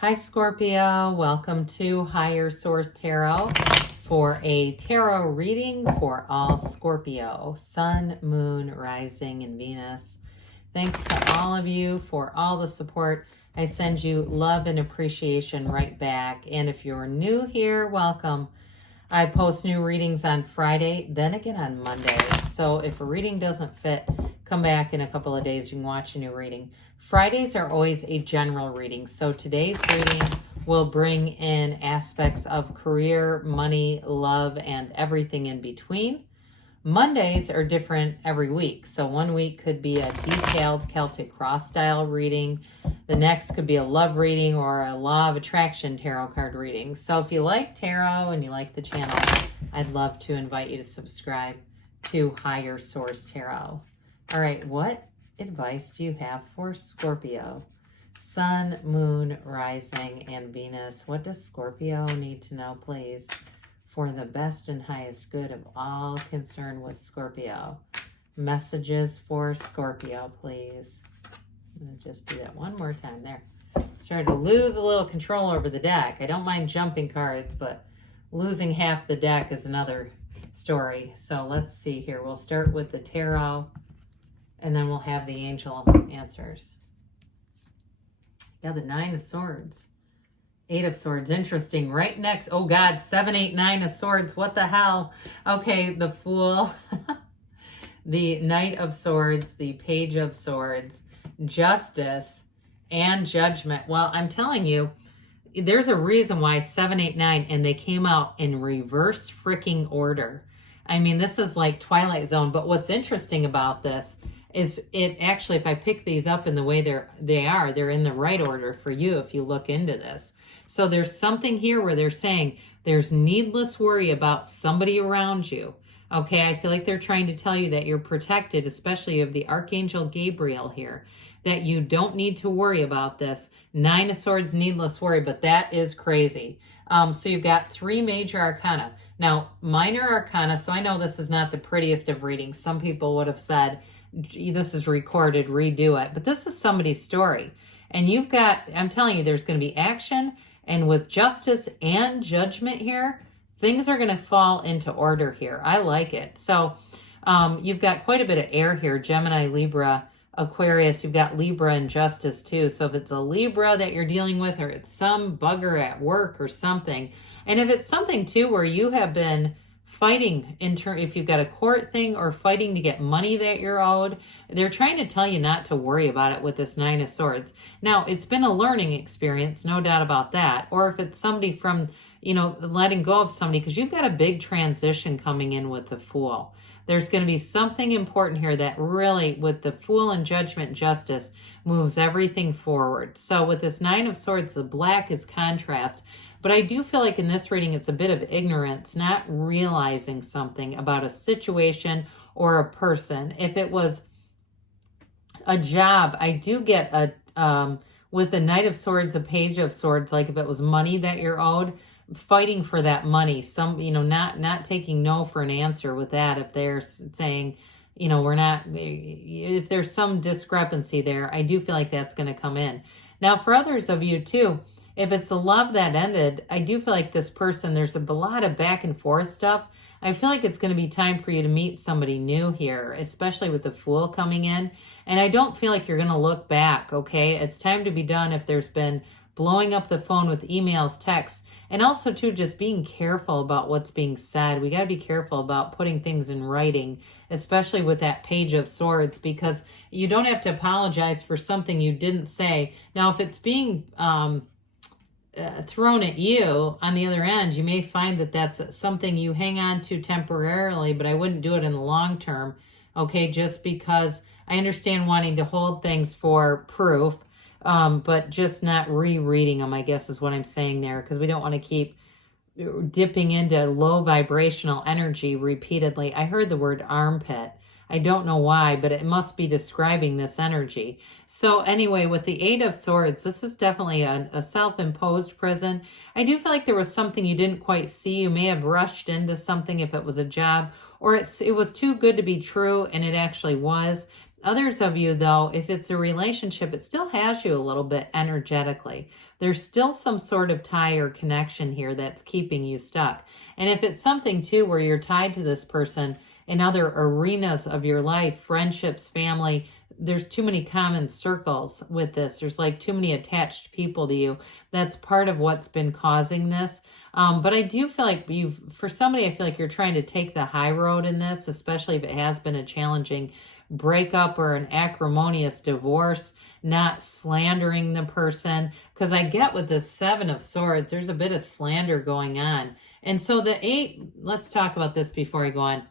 Hi Scorpio, welcome to Higher Source Tarot for a tarot reading for all Scorpio, Sun, Moon, Rising, and Venus. Thanks to all of you for all the support. I send you love and appreciation right back. And if you're new here, welcome. I post new readings on Friday, then again on Monday. So if a reading doesn't fit, come back in a couple of days. You can watch a new reading. Fridays are always a general reading. So today's reading will bring in aspects of career, money, love, and everything in between. Mondays are different every week. So one week could be a detailed Celtic cross style reading. The next could be a love reading or a law of attraction tarot card reading. So if you like tarot and you like the channel, I'd love to invite you to subscribe to Higher Source Tarot. All right, what advice do you have for Scorpio? Sun, Moon, Rising, and Venus. What does Scorpio need to know, please, for the best and highest good of all concerned with Scorpio? Messages for Scorpio, please. I'm going to just do that one more time there. Started to lose a little control over the deck. I don't mind jumping cards, but losing half the deck is another story. So let's see here. We'll start with the tarot, and then we'll have the angel answers. Yeah, the Nine of Swords. Eight of Swords, interesting. Right next, oh God, 7, 8, 9 of Swords. What the hell? Okay, the Fool, the Knight of Swords, the Page of Swords, Justice, and Judgment. Well, I'm telling you, there's a reason why 7, 8, 9, and they came out in reverse freaking order. I mean, this is like Twilight Zone, but what's interesting about this is it actually, if I pick these up in the way they're in the right order for you if you look into this. So there's something here where they're saying there's needless worry about somebody around you. Okay, I feel like they're trying to tell you that you're protected, especially of the Archangel Gabriel here, that you don't need to worry about this. Nine of Swords, needless worry, but that is crazy. So you've got three major arcana. Now, minor arcana, so I know this is not the prettiest of readings. Some people would have said, this is recorded, redo it. But this is somebody's story. And you've got, I'm telling you, there's going to be action. And with Justice and Judgment here, things are going to fall into order here. I like it. So you've got quite a bit of air here. Gemini, Libra, Aquarius. You've got Libra and Justice too. So if it's a Libra that you're dealing with, or it's some bugger at work or something, and if it's something too where you have been fighting if you've got a court thing or fighting to get money that you're owed, they're trying to tell you not to worry about it with this Nine of Swords. Now, it's been a learning experience, no doubt about that. Or if it's somebody from, letting go of somebody, because you've got a big transition coming in with the Fool. There's going to be something important here that really, with the Fool and Judgment, Justice, moves everything forward. So with this Nine of Swords, the black is contrast. But I do feel like in this reading, it's a bit of ignorance, not realizing something about a situation or a person. If it was a job, I do get with the Knight of Swords, a Page of Swords, like if it was money that you're owed, fighting for that money, not taking no for an answer with that. If they're saying, if there's some discrepancy there, I do feel like that's going to come in. Now, for others of you too, if it's a love that ended, I do feel like this person, there's a lot of back and forth stuff. I feel like it's going to be time for you to meet somebody new here, especially with the Fool coming in. And I don't feel like you're going to look back, okay? It's time to be done if there's been blowing up the phone with emails, texts, and also too just being careful about what's being said. We got to be careful about putting things in writing, especially with that Page of Swords, because you don't have to apologize for something you didn't say. Now, if it's being thrown at you on the other end, you may find that that's something you hang on to temporarily, but I wouldn't do it in the long term, okay? Just because I understand wanting to hold things for proof, but just not rereading them, I guess is what I'm saying there, because we don't want to keep dipping into low vibrational energy repeatedly. I heard the word armpit. I don't know why, but it must be describing this energy. So anyway, with the Eight of Swords, this is definitely a self-imposed prison. I do feel like there was something you didn't quite see. You may have rushed into something if it was a job, or it was too good to be true, and it actually was. Others of you, though, if it's a relationship, it still has you a little bit energetically. There's still some sort of tie or connection here that's keeping you stuck. And if it's something, too, where you're tied to this person in other arenas of your life, friendships, family, there's too many common circles with this. There's like too many attached people to you. That's part of what's been causing this. But I do feel like for somebody, I feel like you're trying to take the high road in this, especially if it has been a challenging breakup or an acrimonious divorce, not slandering the person. Because I get with this Seven of Swords, there's a bit of slander going on. And so the 8, let's talk about this before I go on.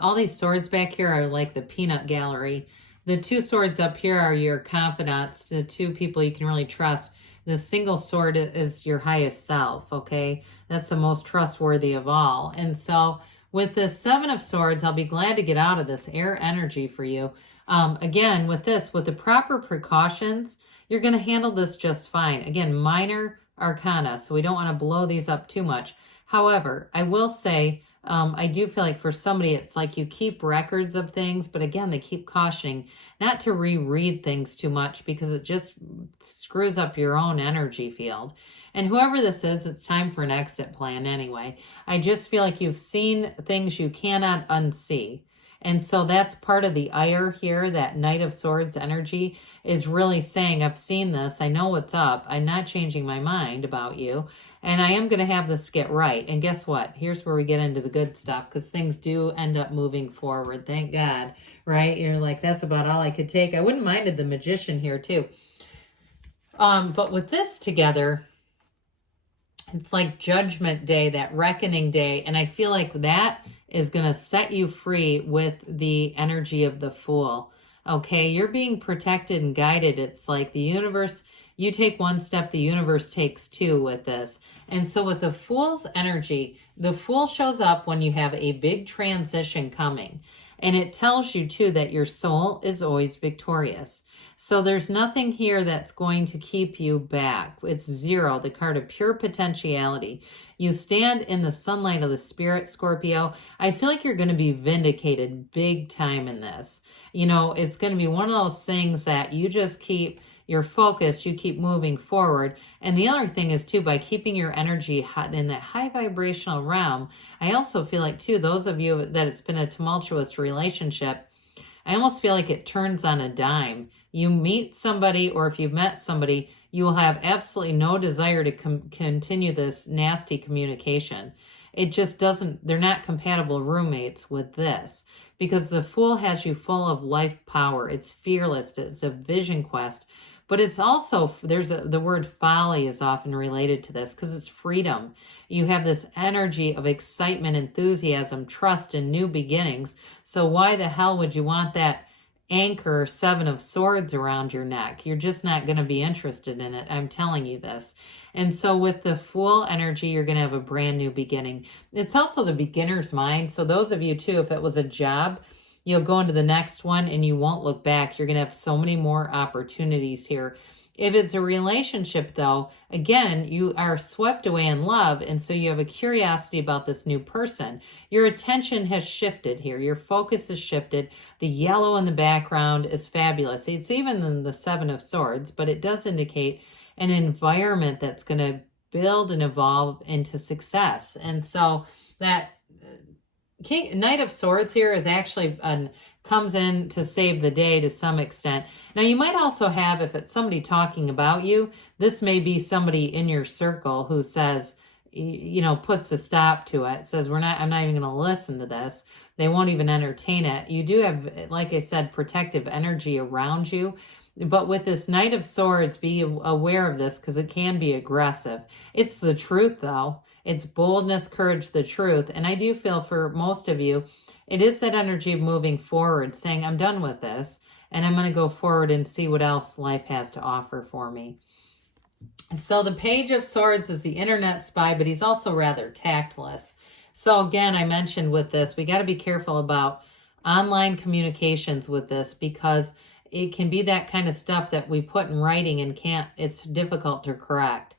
All these swords back here are like the peanut gallery. The 2 swords up here are your confidants, the 2 people you can really trust. The single sword is your highest self, okay? That's the most trustworthy of all. And so with the 7 of Swords, I'll be glad to get out of this air energy for you. Again, with the proper precautions, you're going to handle this just fine. Again, minor arcana, so we don't want to blow these up too much. However, I will say, I do feel like for somebody, it's like you keep records of things, but again, they keep cautioning not to reread things too much because it just screws up your own energy field. And whoever this is, it's time for an exit plan anyway. I just feel like you've seen things you cannot unsee. And so that's part of the ire here, that Knight of Swords energy is really saying, I've seen this, I know what's up, I'm not changing my mind about you, and I am going to have this get right. And guess what? Here's where we get into the good stuff, because things do end up moving forward, thank God, right? You're like, that's about all I could take. I wouldn't minded the Magician here too. But with this together, it's like Judgment Day, that reckoning day, and I feel like that is going to set you free with the energy of the Fool. Okay, you're being protected and guided. It's like the universe, you take one step, the universe takes 2 with this. And so with the Fool's energy, the Fool shows up when you have a big transition coming. And it tells you too that your soul is always victorious. So there's nothing here that's going to keep you back. It's 0, the card of pure potentiality. You stand in the sunlight of the spirit, Scorpio. I feel like you're going to be vindicated big time in this. You know, it's going to be one of those things that you just keep your focus, you keep moving forward. And the other thing is too, by keeping your energy hot in that high vibrational realm, I also feel like too, those of you that it's been a tumultuous relationship, I almost feel like it turns on a dime. You meet somebody, or if you've met somebody, you will have absolutely no desire to continue this nasty communication. It just doesn't, they're not compatible roommates with this, because the Fool has you full of life power. It's fearless. It's a vision quest. But it's also, the word folly is often related to this because it's freedom. You have this energy of excitement, enthusiasm, trust, and new beginnings. So why the hell would you want that anchor 7 of Swords around your neck? You're just not going to be interested in it. I'm telling you this. And so with the Fool energy, you're going to have a brand new beginning. It's also the beginner's mind. So those of you too, if it was a job, you'll go into the next one and you won't look back. You're going to have so many more opportunities here. If it's a relationship though, again, you are swept away in love. And so you have a curiosity about this new person. Your attention has shifted here. Your focus has shifted. The yellow in the background is fabulous. It's even in the 7 of Swords, but it does indicate an environment that's going to build and evolve into success. And so that Knight of Swords here is actually comes in to save the day to some extent. Now you might also have, if it's somebody talking about you, this may be somebody in your circle who says, you know, puts a stop to it, says I'm not even going to listen to this. They won't even entertain it. You do have, like I said, protective energy around you. But with this Knight of Swords, be aware of this because it can be aggressive. It's the truth though. It's boldness, courage, the truth. And I do feel for most of you, it is that energy of moving forward, saying, I'm done with this, and I'm going to go forward and see what else life has to offer for me. So the Page of Swords is the internet spy, but he's also rather tactless. So again, I mentioned with this, we got to be careful about online communications with this because it can be that kind of stuff that we put in writing and it's difficult to correct.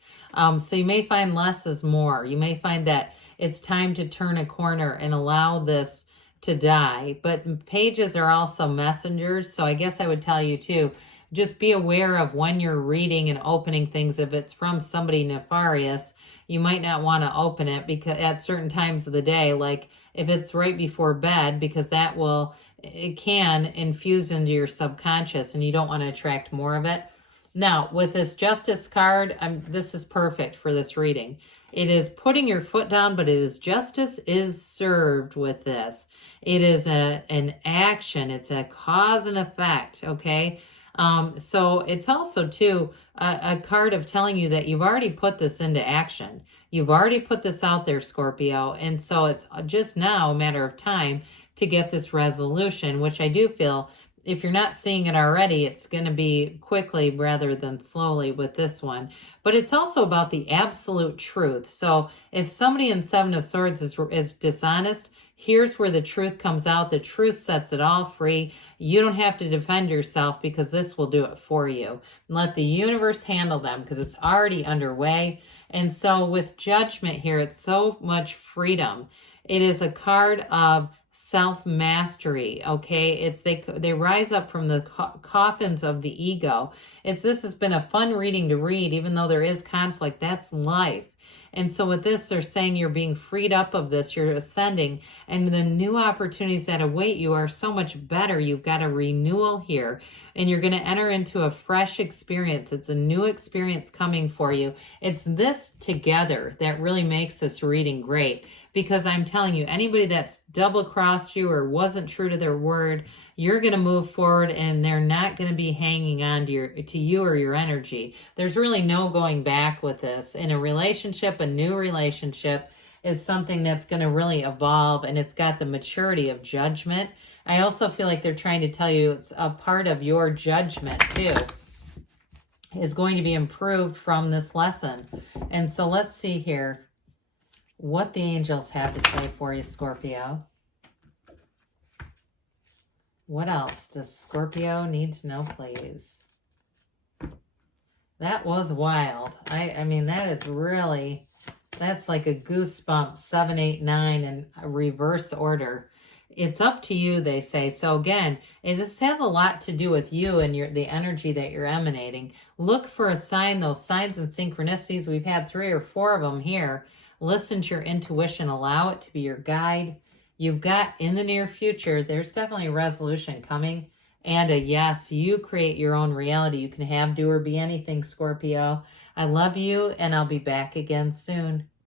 So you may find less is more. You may find that it's time to turn a corner and allow this to die. But pages are also messengers. So I guess I would tell you too, just be aware of when you're reading and opening things. If it's from somebody nefarious, you might not want to open it because at certain times of the day, like if it's right before bed, because it can infuse into your subconscious and you don't want to attract more of it. Now, with this Justice card, this is perfect for this reading. It is putting your foot down, but it is justice is served with this. It is an action. It's a cause and effect, okay? So it's also, too, a card of telling you that you've already put this into action. You've already put this out there, Scorpio, and so it's just now a matter of time to get this resolution, which I do feel, if you're not seeing it already, it's going to be quickly rather than slowly with this one. But it's also about the absolute truth. So if somebody in Seven of Swords is dishonest, here's where the truth comes out. The truth sets it all free. You don't have to defend yourself because this will do it for you. Let the universe handle them because it's already underway. And so with Judgment here, it's so much freedom. It is a card of self-mastery, okay? They rise up from the coffins of the ego. This has been a fun reading to read, even though there is conflict. That's life. And so with this, they're saying you're being freed up of this, you're ascending, and the new opportunities that await you are so much better. You've got a renewal here, and you're going to enter into a fresh experience. It's a new experience coming for you. It's this together that really makes this reading great, because I'm telling you, anybody that's double-crossed you or wasn't true to their word, you're going to move forward, and they're not going to be hanging on to you or your energy. There's really no going back with this. In a relationship, a new relationship is something that's going to really evolve, and it's got the maturity of judgment. I also feel like they're trying to tell you it's a part of your judgment too is going to be improved from this lesson. And so let's see here what the angels have to say for you, Scorpio. What else does Scorpio need to know, please? That was wild. I mean, that's like a goosebump 7, 8, 9 in a reverse order. It's up to you, they say. So again, this has a lot to do with you and the energy that you're emanating. Look for a sign, those signs and synchronicities. We've had 3 or 4 of them here. Listen to your intuition. Allow it to be your guide. You've got in the near future, there's definitely a resolution coming. And a yes, you create your own reality. You can have, do, or be anything, Scorpio. I love you, and I'll be back again soon.